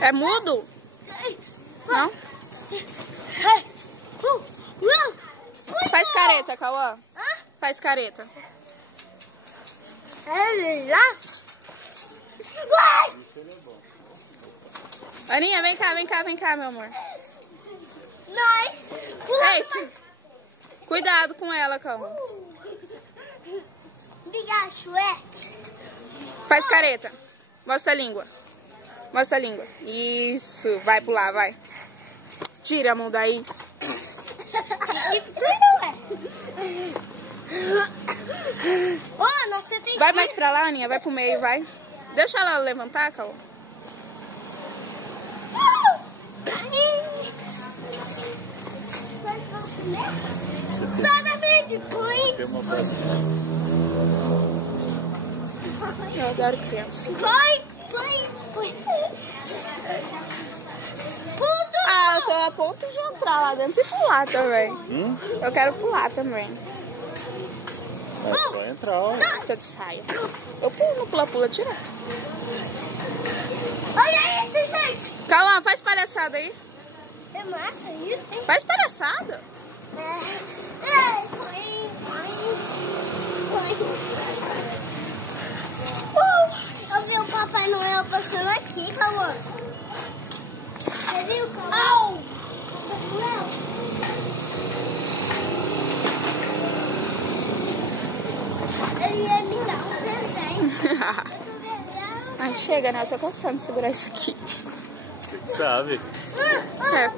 É mudo? Não? Faz careta, Cauã. Faz careta. Aninha, vem cá, meu amor. Ei, cuidado com ela, Cauã. Faz careta. Mostra a língua. Isso. Vai pular, vai. Tira a mão daí. Vai mais pra lá, Aninha. Vai pro meio, vai. Deixa ela levantar, Cauã. Eu adoro criança. Eu tô a ponto de entrar lá dentro e pular também. Eu quero pular também. É só entrar, ó. Tô de saia. Eu pulo no pula-pula direto. Olha isso, gente! Cauã, faz palhaçada aí. É massa isso, hein? Faz palhaçada. Eu vi o Papai Noel passando aqui, Cauã. Você viu, Cauã? Papai Noel. Ele ia me dar um presente. Ai, chega, né? Eu tô cansando de segurar isso aqui. Você que sabe. É,